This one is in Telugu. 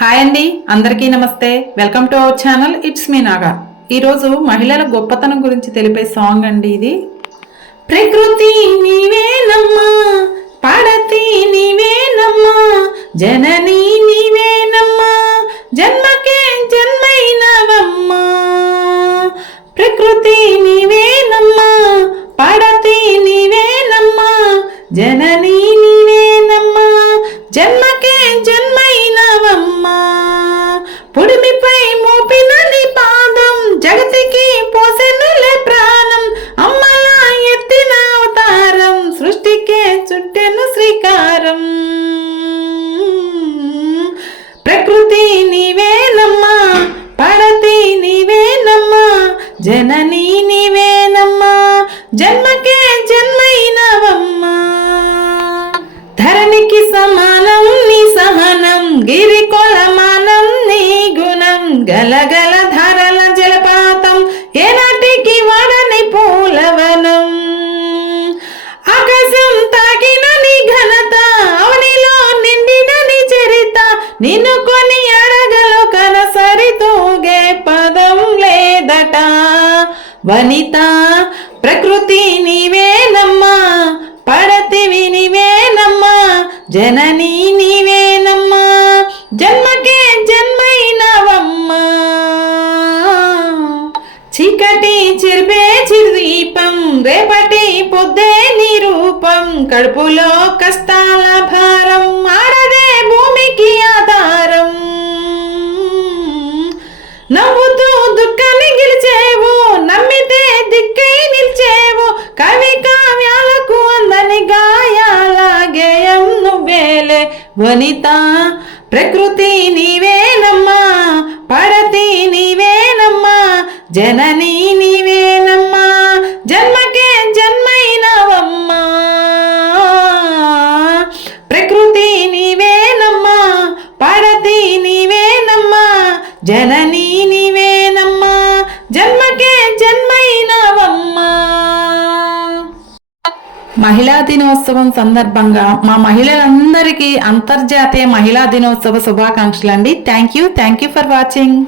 హాయ్ అండి, అందరికీ నమస్తే. Welcome to our channel. It's me Naga. ఈరోజు మహిళల గొప్పతనం గురించి తెలిపే సాంగ్ అండి ఇది. ప్రకృతి నీవేనమ్మా, పాడతి నీవేనమ్మా, జనని నీవేనమ్మా, జన్మకే జన్మైనవమ్మా. ప్రకృతి నీవేనమ్మా, పాడతి నీవేనమ్మా, జనని నీవేనమ్మా, జన్మకే జన్మైనవమ్మా. పుడిమిపై మోపిన నీ పాదం, జగతికి పోసెనులే ప్రాణం. అమ్మలా ఎత్తిన అవతారం, సృష్టికే చుట్టెను శ్రీకారం. ప్రకృతి నీవేనమ్మా, పడతి నీవేనమ్మా, జనని నీవేనమ్మా, జన్మకే జన్మైనవమ్మా. ధరణికి సమానం నీ సహనం, గిరి కొలమానం నీ గుణం. గలగల ధారల జలపాతం, ఏనాటికి వాడని పూలవనం. ఆకాశం తాకిన నీ ఘనత, అవనిలో నిండిన నీ చరిత. నిన్ను కొని అడగలో కనసరి తూగే పదం లేదట. వనిత ప్రకృతి నీవేనమ్మా, పడతివి నీవేనమ్మా, జనని నీవేనమ్మా, జన్మకే జన్మైనవమ్మా. చీకటి చెరిపే చిరుదీపం, రేపటి పొద్దే నీ రూపం. కడుపులో కష్టాల భారం, ఆడదే భూమికి ఆధారం. నవ్వుతూ దుఃఖాన్ని గెలిచేవు, నమ్మితే దిక్కై నిలిచేవు. కవి కావ్యాలకు అందని గాయాల గేయం నువ్వేలే. వనిత ప్రకృతి నీవేనమ్మా, పడతి నీవేనమ్మా, జనని నీవేనమ్మా, జన్మకే జన్మైనవమ్మా. ప్రకృతి నీవేనమ్మా, పడతి నీవేనమ్మా, జనని నీవేనమ్మా, జన్మకే జన్మైనవమ్మా. మహిళా దినోత్సవం సందర్భంగా మా మహిళలందరికీ అంతర్జాతీయ మహిళా దినోత్సవ శుభాకాంక్షలు అండి. Thank you for watching.